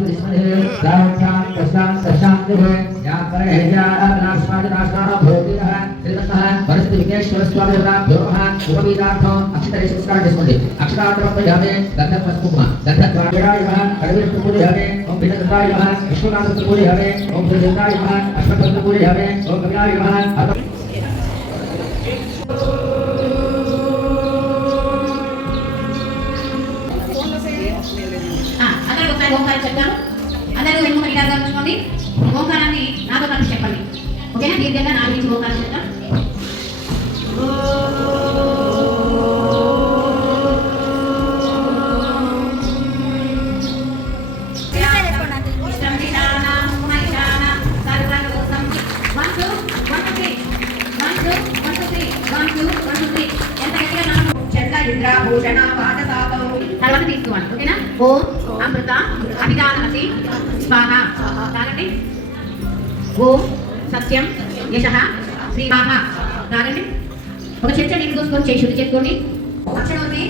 दाक्षां कशां कशां दिवे या करे जा नाशवाद नाशवाद भोगी रहा त्रिदशः वरस्ति विघ्नेश्वर स्वामी रा भ्योः उपविदार्थो अक्षरे सुस्कार डिस्मले अक्षरात्रम यामे गंधक वस्तुमा गंधक द्वारायः अरविंद कुमुदि यामे ओम विदग्धायः विश्वनाथ कुमुदि यामे ओम विदग्धायः अश्वपद कुमुदि यामे ओम कविरायः ఓంకారం చెప్తాను అందరూ వెనుక నిటారుగా ఉంచుకోండి ఓంకారాన్ని నాతో కలిసి చెప్పండి. ఓకేనా? దీర్ఘంగా నాలుగు నుంచి ఓంకారం చెప్తాం. ఇష్టం ఎంత గట్టిగా నామం? చంద్ర ఇంద్ర భూషణ తర్వాత ఓకేనా? అమృత అభిదానమసి స్వాహ. తాగండి ఓం సత్యం యశ శ్రీవాహ. తాగండి ఒక చెంచా నీళ్ళు పోసుకొని చేయి శుద్ధి చేసుకోండి అక్షరోని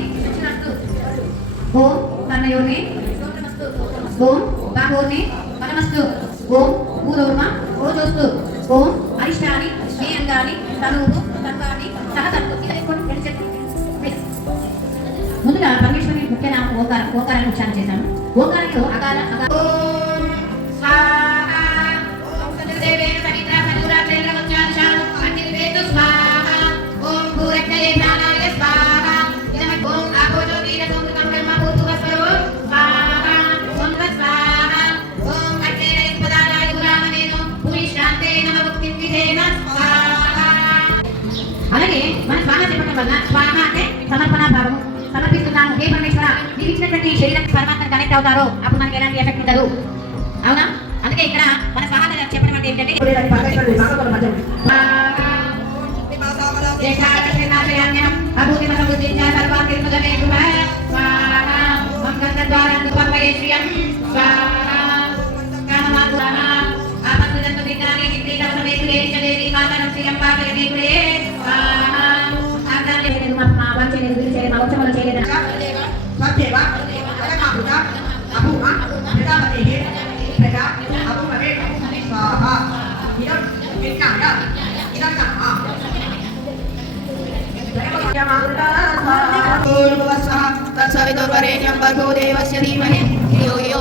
ఓం కర్ణయోని ఓం బాహోని పరమస్తు ఓం పూర్వమ ఓజోస్తు. ఓం అరిష్టాని మే అంగాని తనువు తత్వాన్ని సహతత్వ ముందుగా పరమేశ్వరుని ముఖ్య నామం ఓంకారం ఓంకారాన్ని ఉచ్చారణ చేశాను. ఓంకారంలో అకాల అలాగే మన స్వాహ చెప్పడం వల్ల స్వాహ అంటే సమర్పణ భావము. సమర్పిస్తున్నాను హే పరమేశ్వర? నీవు ఇచ్చినటువంటి శరీరం పరమాత్మ కనెక్ట్ అవుతారో అప్పుడు మనకి ఎలాంటి ఎఫెక్ట్ ఉండదు. అవునా? అందుకే ఇక్కడ మన స్వాహ చెప్పడం అంటే ఏంటంటే స్వాహ. వంశములు చేయలేదు స్వదేవ పరమాభూత అభూమ ప్రజాపతే ప్రజ అభూమవే స్వాహ ఇదం విజ్ఞాయ యో యో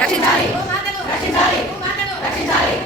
రక్షించాలి. రక్షించాలి. రక్షించాలి.